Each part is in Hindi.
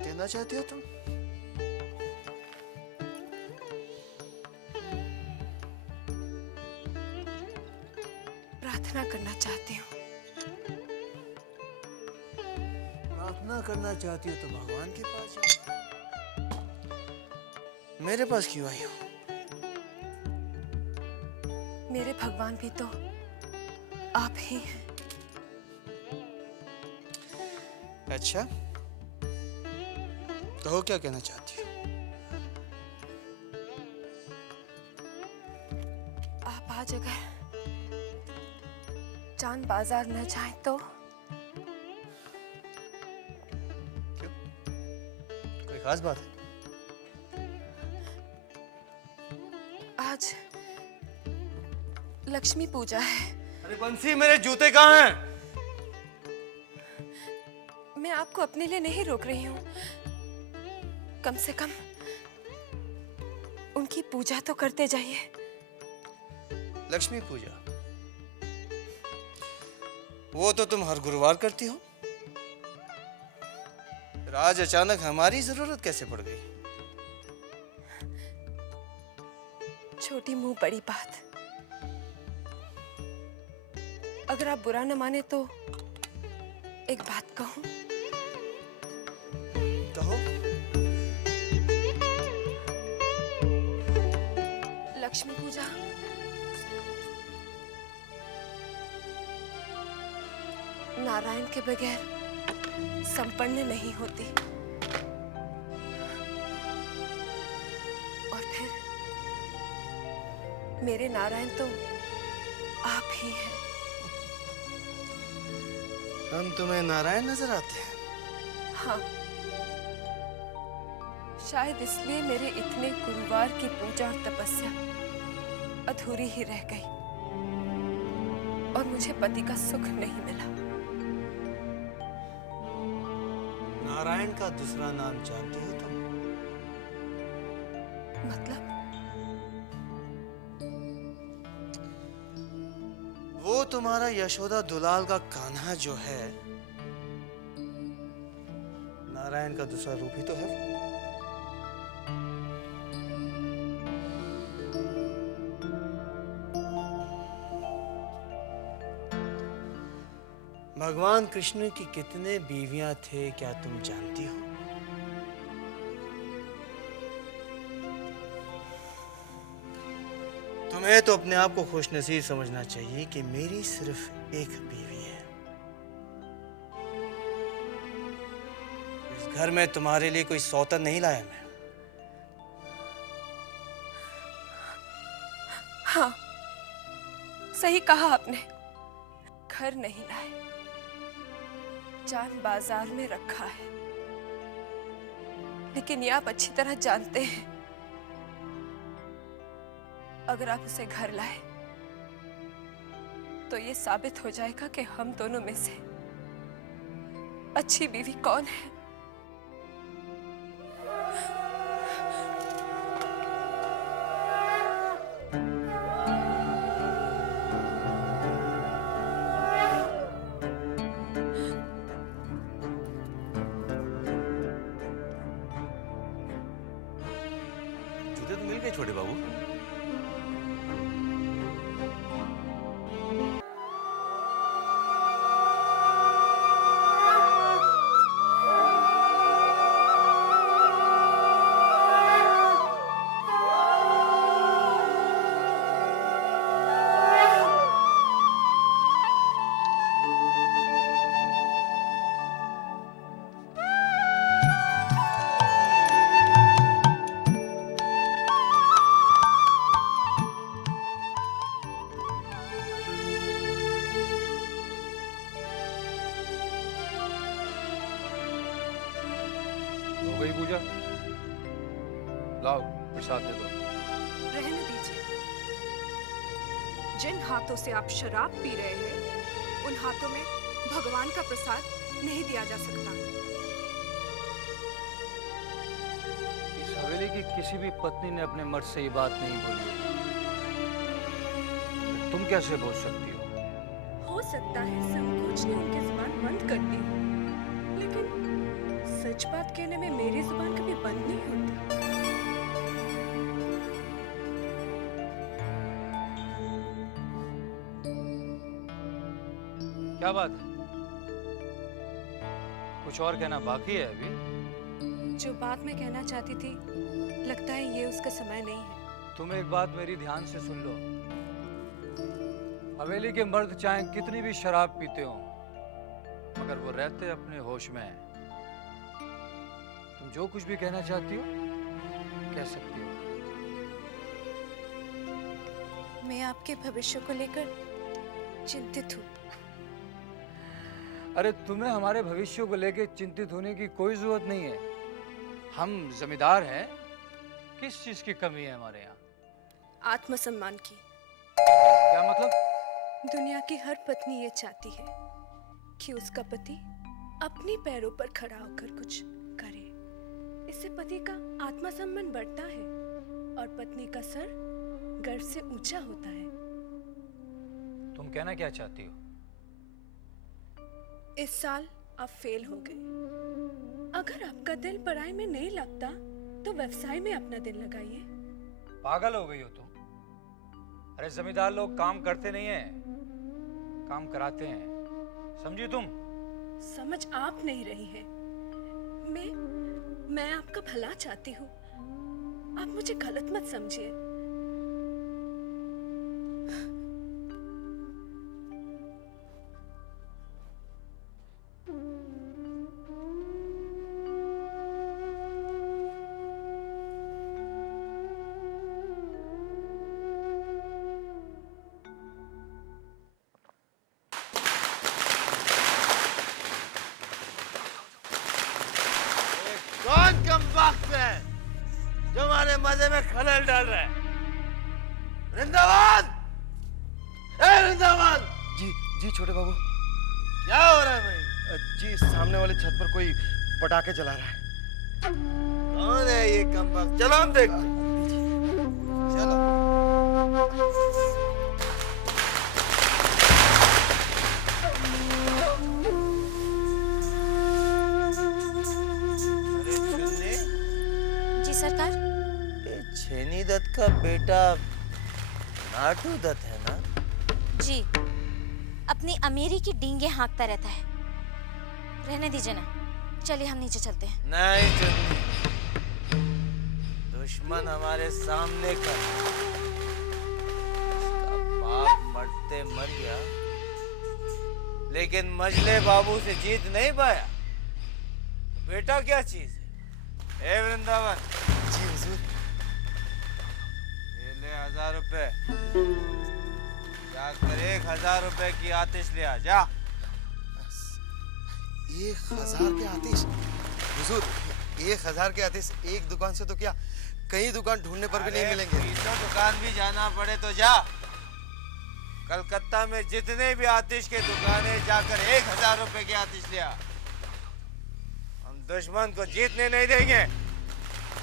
कहना चाहती हो तुम? प्रार्थना करना चाहती हूँ। प्रार्थना करना चाहती हो तो भगवान के पास जाओ। मेरे पास क्यों आई हो? मेरे भगवान भी तो आप ही हैं। अच्छा, कहो क्या कहना चाहती हो? आप आज अगर चांद बाजार न जाए तो? क्यों? कोई खास बात है? आज लक्ष्मी पूजा है। अरे बंसी, मेरे जूते कहाँ हैं? मैं आपको अपने लिए नहीं रोक रही हूँ। कम से कम उनकी पूजा तो करते जाइए। लक्ष्मी पूजा? वो तो तुम हर गुरुवार करती हो। फिर आज अचानक हमारी जरूरत कैसे पड़ गई? छोटी मुंह बड़ी बात। अगर आप बुरा न माने तो एक बात कहूं? कहो। लक्ष्मी पूजा नारायण के बगैर संपन्न नहीं होती। और फिर मेरे नारायण तो आप ही हैं। हम तुम्हें नारायण नजर आते हैं? हाँ, शायद इसलिए मेरे इतने गुरुवार की पूजा और तपस्या अधूरी ही रह गई और मुझे पति का सुख नहीं मिला। नारायण का दूसरा नाम जानती हो तुम? मतलब? वो तुम्हारा यशोदा दुलाल का कान्हा जो है, नारायण का दूसरा रूप ही तो है। भगवान कृष्ण की कितने बीवियां थे क्या तुम जानती हो? तुम्हें तो अपने आप को खुशनसीब समझना चाहिए कि मेरी सिर्फ एक बीवी है। इस घर में तुम्हारे लिए कोई सौतन नहीं लाया मैं। हाँ, सही कहा आपने। घर नहीं लाए, चांद बाजार में रखा है। लेकिन ये आप अच्छी तरह जानते हैं, अगर आप उसे घर लाए तो ये साबित हो जाएगा कि हम दोनों में से अच्छी बीवी कौन है। जूते तो मिल गए छोटे बाबू। लाओ प्रसाद दे दो। रहने दीजिए। जिन हाथों से आप शराब पी रहे हैं उन हाथों में भगवान का प्रसाद नहीं दिया जा सकता। इस हवेली की किसी भी पत्नी ने अपने मर्द से ये बात नहीं बोली। तुम कैसे बोल सकती हो सकता है संकोच ने उनकी जुबान बंद कर दी, लेकिन सच बात कहने में मेरी जुबान कभी बंद नहीं होती। क्या बात है? कुछ और कहना बाकी है अभी? जो बात मैं कहना चाहती थी, लगता है ये उसका समय नहीं है। तुम एक बात मेरी ध्यान से सुन लो। हवेली के मर्द चाहे कितनी भी शराब पीते हो, मगर वो रहते अपने होश में हैं। तुम जो कुछ भी कहना चाहती हो कह सकती हो। मैं आपके भविष्य को लेकर चिंतित हूँ। अरे तुम्हें हमारे भविष्य को लेकर चिंतित होने की कोई जरूरत नहीं है। हम जमींदार हैं, किस चीज की कमी है हमारे यहाँ? आत्मसम्मान की। क्या मतलब? दुनिया की हर पत्नी ये चाहती है कि उसका पति अपने पैरों पर खड़ा होकर कुछ करे। इससे पति का आत्मसम्मान बढ़ता है और पत्नी का सर गर्व से ऊंचा होता है। तुम कहना क्या चाहती हो? इस साल आप फेल हो गए। अगर आपका दिल पढ़ाई में नहीं लगता तो व्यवसाय में अपना दिल लगाइए। पागल हो गई हो तुम? अरे जमींदार लोग काम करते नहीं हैं, काम कराते हैं। समझी तुम? समझ आप नहीं रही हैं। मैं आपका भला चाहती हूँ। आप मुझे गलत मत समझिए। कौन कम वक्त है जो हमारे मजे में खलल डाल रहा है? वृंदावन! ए वृंदावन! जी छोटे बाबू। क्या हो रहा है भाई? जी सामने वाली छत पर कोई पटाखे जला रहा है। कौन है ये कम वक्त? चलो हम देखते हैं। चलो। अरे चुन्नी, जी सरकार। ये छेनी दत्त का बेटा नाटू दत्त है ना? जी, अपनी अमीरी की डींगे हाँकता रहता है। रहने दीजिए ना, चलिए हम नीचे चलते हैं। नहीं चुन्नी, दुश्मन हमारे सामने का। उसका बाप मरते मर गया, लेकिन मजले बाबू से जीत नहीं पाया। बेटा क्या चीज है? ए वृंदावन! जी हुजूर। ये ले 1000 रुपए। जाकर 1000 रुपए की आतिश ले आ जा। 1000 के आतिश? हुजूर 1000 के आतिश एक दुकान से तो क्या, कई दुकान ढूंढने पर भी नहीं मिलेंगे। तीनों दुकान भी जाना पड़े तो जा। कलकत्ता में जितने भी आतिश के दुकानें, जाकर 1000 रुपए की आतिश ले आ। हम दुश्मन को जीतने नहीं देंगे।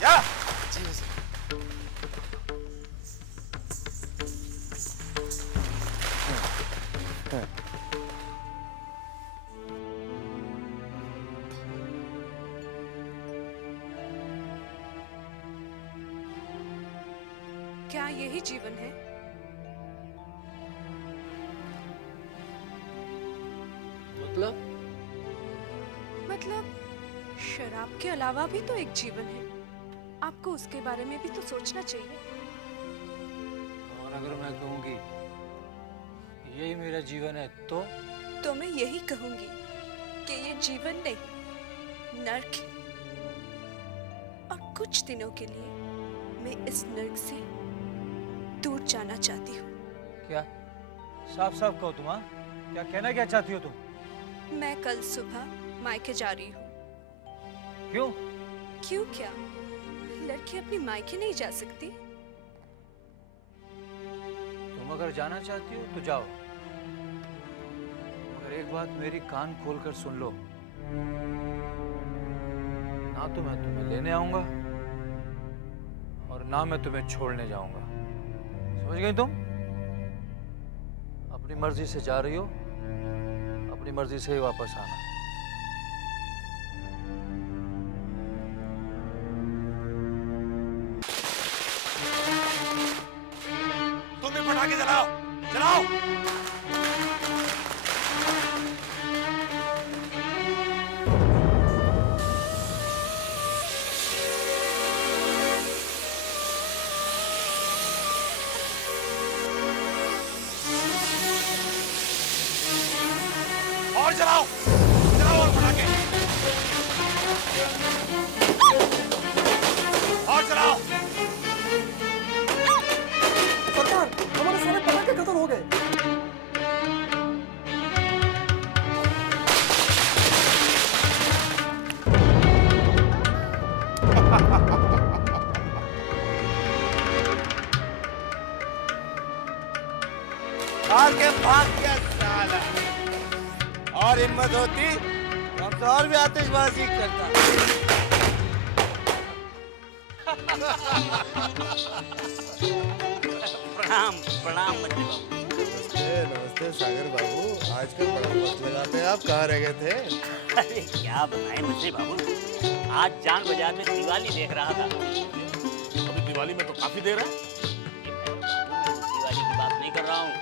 जा। जी हुजूर। क्या यही जीवन है? मतलब शराब के अलावा भी तो एक जीवन है। आपको उसके बारे में भी तो सोचना चाहिए। और अगर मैं कहूँगी यही मेरा जीवन है तो मैं यही कहूंगी कि ये जीवन नहीं, नर्क है। और कुछ दिनों के लिए मैं इस नर्क से दूर जाना चाहती हूँ। क्या? साफ साफ कहो तुम। हाँ, क्या कहना क्या चाहती हो तुम? मैं कल सुबह मायके जा रही हूँ। क्यों? क्यों क्या? लड़की अपनी मायके नहीं जा सकती? तुम अगर जाना चाहती हो तो जाओ, मगर एक बात मेरी कान खोलकर सुन लो, ना तो मैं तुम्हें लेने आऊंगा और ना मैं तुम्हें छोड़ने जाऊंगा। समझ गई तुम? अपनी मर्जी से जा रही हो, अपनी मर्जी से ही वापस आना। तुम भी पटाखे जलाओ, जलाओ। और जलाओ, जलाओ और पटाखे, और जलाओ। सरकार, हमारे सारे पटाखे खत्म हो गए। आके भाग गया साला। और हिम्मत होती तो हम तो और भी आतिशबाजी करता। प्रणाम प्रणाम मंत्री बाबू। नमस्ते नमस्ते सागर बाबू, आजकल बड़ा मस्त लगाते हैं आप। कहाँ रह गए थे? अरे क्या बताएं मंत्री बाबू, आज जान बाजार में दिवाली देख रहा था। अभी दिवाली में तो काफी देर है। दिवाली की बात नहीं कर रहा हूँ,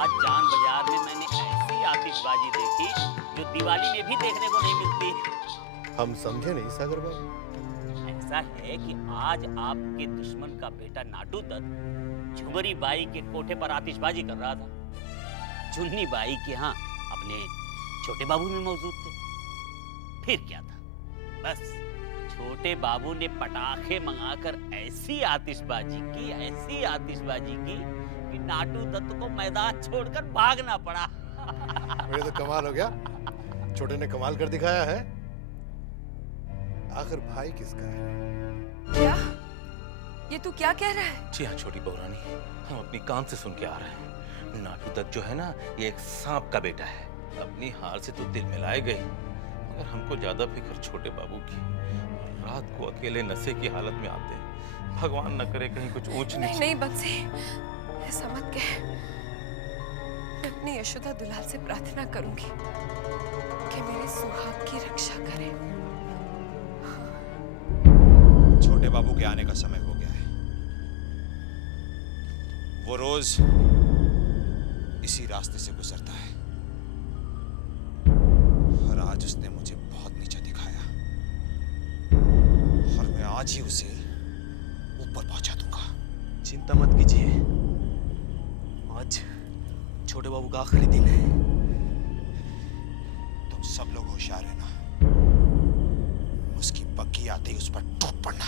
आज जान बाजार में मैंने ऐसी आतिशबाजी देखी जो दिवाली में भी देखने को नहीं मिलती। हम समझे नहीं सागर बाबू। ऐसा है कि आज आपके दुश्मन का बेटा नाटू दत्त झुमरी बाई के कोठे पर आतिशबाजी कर रहा था। चुन्नी बाई के यहाँ अपने छोटे बाबू में मौजूद थे। फिर क्या था, बस छोटे बाबू ने पटाखे मंगाकर ऐसी आतिशबाजी की कि नाटू दत्त को मैदान छोड़कर भागना पड़ा। ये तो कमाल हो गया, छोटे ने कमाल कर दिखाया है। आखिर भाई किसका है? क्या? ये तू क्या कह रहा है? जी हाँ छोटी बहुरानी, हम अपनी कान से सुन के आ रहे हैं। नाटू दत्त जो है ना, ये एक सांप का बेटा है। अपनी हार से तो दिल मिलाए गई, मगर हमको ज्यादा फिक्र छोटे बाबू की। रात को अकेले नशे की हालत में आते हैं। भगवान न करे कहीं कुछ ऊंच नहीं नीच। नहीं बंसी, ऐसा मत कह। मैं अपनी यशोदा दुलाल से प्रार्थना करूंगी कि मेरे सुहाग की रक्षा करे। छोटे बाबू के आने का समय हो गया है। वो रोज इसी रास्ते से गुजरता है और आज उसने मुझे बहुत नीचा दिखाया और मैं आज ही उसे ऊपर पहुंचा दूंगा। चिंता मत कीजिए, आज छोटे बाबू का आखिरी दिन है। तुम सब लोग होशियार रहना, उसकी पक्की आते ही उस पर टूट पड़ना।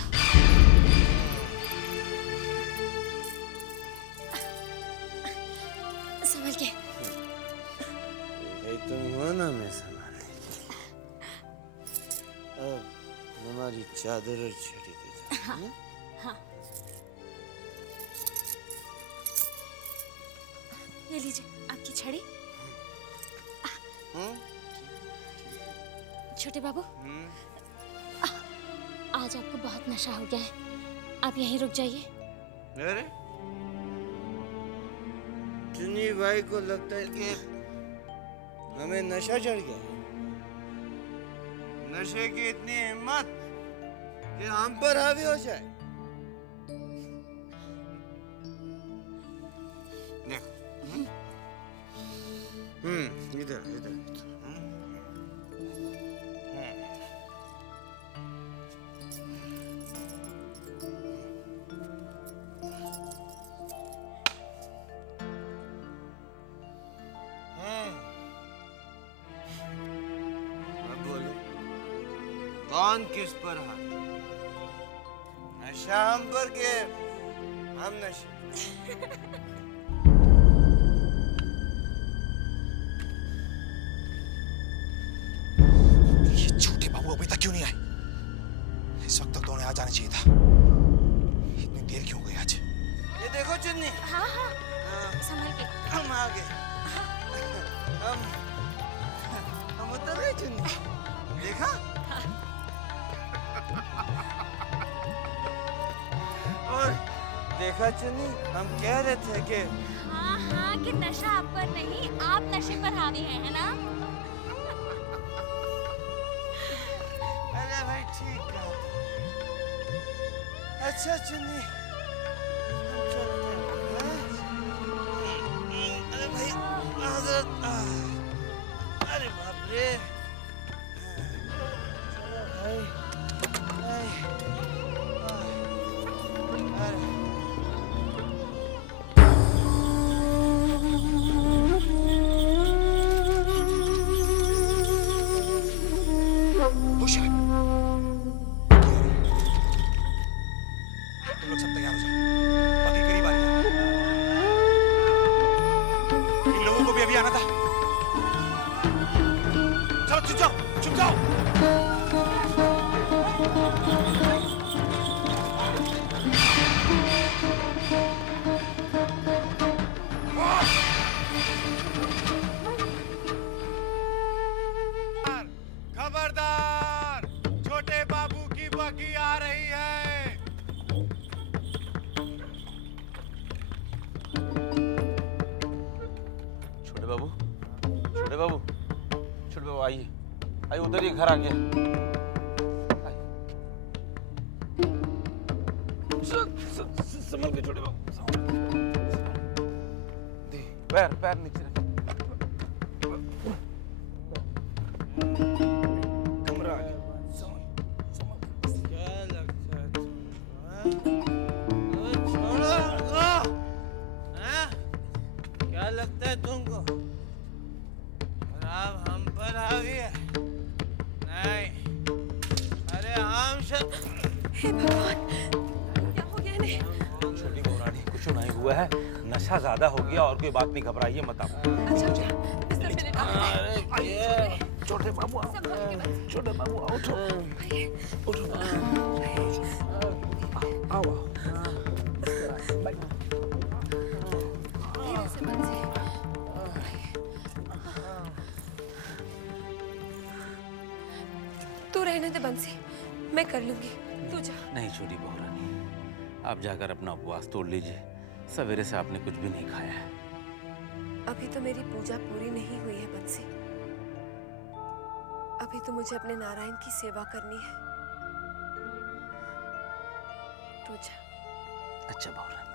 संभल के। तुम हो ना, मैं संभाले। अब हमारी चादर और छड़ी दे दो। हाँ, हाँ। ये लीजिए आपकी छड़ी। छोटे बाबू, आज आपको बहुत नशा हो गया है, आप यहीं रुक जाइए। अरे चुन्नी भाई को लगता है कि हमें नशा चढ़ गया है। नशे की इतनी हिम्मत कि हम पर हावी हो जाए। देखो, इधर इधर अब बोलो, कौन किस पर हाथ? नशा हम पर के हम नशे? ये छोटे बाबू अभी तक क्यों नहीं आए? इस वक्त तक तो उन्हें आ आ जाना चाहिए था। इतनी देर क्यों हो गई आज? ये देखो चुन्नी, हाँ हाँ संभल के। हम आ गए। हम उतर गए चुन्नी, देखा? और देखा चुन्नी, हम कह रहे थे कि हाँ हाँ कि नशा आप पर नहीं, आप नशे पर हावी हैं, है ना? अरे भाई ठीक है। अच्छा चुन्नी, हम चलते हैं, हाँ? अरे भाई हजरत, अरे बाप रे, चलो भाई, अरे होशियार। तुम लोग सब तैयार हो जाओ, पति करीब आ रही है। इन लोगों को भी अभी आना था। चलो छुप जाओ, छुप जाओ। खबरदार, छोटे बाबू की बगी आ रही है। छोटे बाबू, छोटे बाबू, छोटे बाबू आइए, आइए उधर ही घर आ गया। आइए। संभल के छोटे बाबू, पैर पैर नीचे रख। कमरा आ गया। क्या लगता है तुमको, हाँ? छोड़ो उनको, हाँ? क्या लगता है तुमको शराब हम पर हावी है? नहीं, अरे हम हे भगवान, क्या हो गया इन्हें? छोटी बहुरानी, कुछ नहीं हुआ है, नशा ज्यादा हो गया और कोई बात नहीं, घबराइए मत आप। अच्छा बिस्तर पे लेटा है। छोटे बाबू आओ, छोटे बाबू आओ, उठो, उठो, आओ, धीरे से बंसी। तू रहने दे बंसी, मैं कर लूंगी, तू जा। नहीं छोटी बहुरानी, आप जाकर अपना उपवास तोड़ लीजिए, सवेरे से आपने कुछ भी नहीं खाया है। अभी तो मेरी पूजा पूरी नहीं हुई है बंसी, अभी तो मुझे अपने नारायण की सेवा करनी है। तू जा। अच्छा बहुरानी।